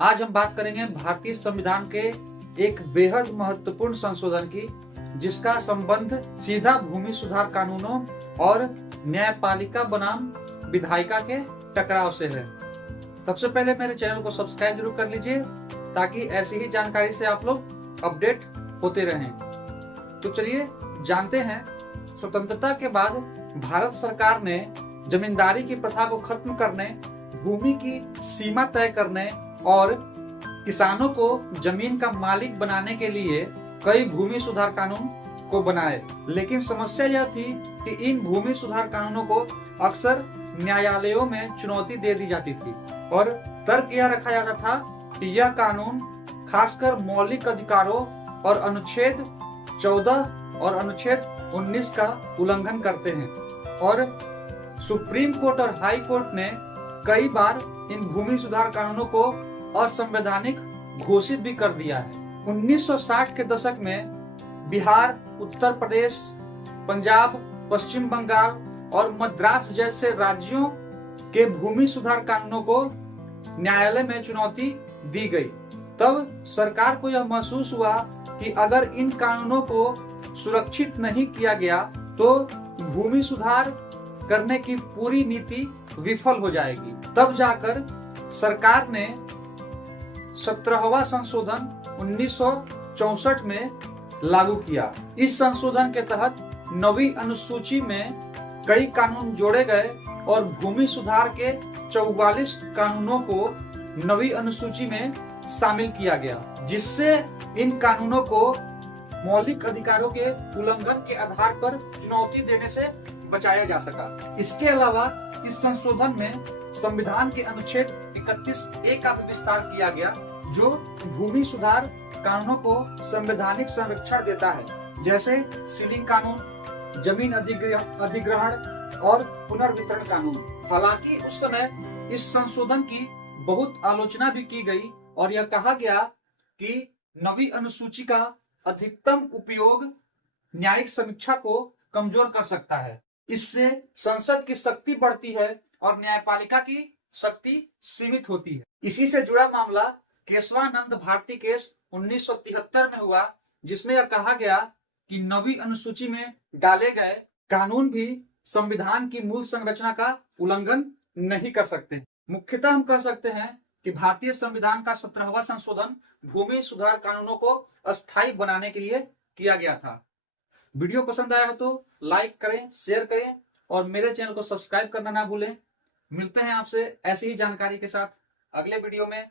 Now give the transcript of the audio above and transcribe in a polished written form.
आज हम बात करेंगे भारतीय संविधान के एक बेहद महत्वपूर्ण संशोधन की, जिसका संबंध सीधा भूमि सुधार कानूनों और न्यायपालिका बनाम विधायिका के टकराव से है। सबसे पहले मेरे चैनल को सब्सक्राइब जरूर कर लीजिए ताकि ऐसी ही जानकारी से आप लोग अपडेट होते रहें। तो चलिए जानते हैं, स्वतंत्रता के बाद भारत सरकार ने जमींदारी की प्रथा को खत्म करने, भूमि की सीमा तय करने और किसानों को जमीन का मालिक बनाने के लिए कई भूमि सुधार कानून को बनाए। लेकिन समस्या यह थी कि इन भूमि सुधार कानूनों को अक्सर न्यायालयों में चुनौती दे दी जाती थी और तर्क यह रखा जाता था कि यह कानून खासकर मौलिक अधिकारों और अनुच्छेद 14 और अनुच्छेद 19 का उल्लंघन करते हैं। और सुप्रीम कोर्ट और हाई कोर्ट ने कई बार इन भूमि सुधार कानूनों को असंवैधानिक घोषित भी कर दिया है। 1960 के दशक में बिहार, उत्तर प्रदेश, पंजाब, पश्चिम बंगाल और मद्रास जैसे राज्यों के भूमि सुधार कानूनों को न्यायालय में चुनौती दी गई। तब सरकार को यह महसूस हुआ कि अगर इन कानूनों को सुरक्षित नहीं किया गया तो भूमि सुधार करने की पूरी नीति विफल हो जाएगी। तब जाकर सरकार ने 17वां संशोधन 1964 में लागू किया। इस संशोधन के तहत 9वीं अनुसूची में कई कानून जोड़े गए और भूमि सुधार के 44 कानूनों को 9वीं अनुसूची में शामिल किया गया, जिससे इन कानूनों को मौलिक अधिकारों के उल्लंघन के आधार पर चुनौती देने से बचाया जा सका। इसके अलावा इस संशोधन में संविधान के अनुच्छेद 31A का भी विस्तार किया गया, जो भूमि सुधार कानूनों को संवैधानिक संरक्षण देता है, जैसे सीलिंग कानून, जमीन अधिग्रहण और पुनर्वितरण कानून। हालांकि उस समय इस संशोधन की बहुत आलोचना भी की गई और यह कहा गया कि 9वीं अनुसूची का अधिकतम उपयोग न्यायिक समीक्षा को कमजोर कर सकता है। इससे संसद की शक्ति बढ़ती है और न्यायपालिका की शक्ति सीमित होती है। इसी से जुड़ा मामला केशवानंद भारती केस 1973 में हुआ, जिसमें यह कहा गया कि 9वीं अनुसूची में डाले गए कानून भी संविधान की मूल संरचना का उल्लंघन नहीं कर सकते। मुख्यतः हम कह सकते हैं कि भारतीय संविधान का 17वां संशोधन भूमि सुधार कानूनों को अस्थायी बनाने के लिए किया गया था। वीडियो पसंद आया हो तो लाइक करें, शेयर करें और मेरे चैनल को सब्सक्राइब करना ना भूलें। मिलते हैं आपसे ऐसी ही जानकारी के साथ अगले वीडियो में।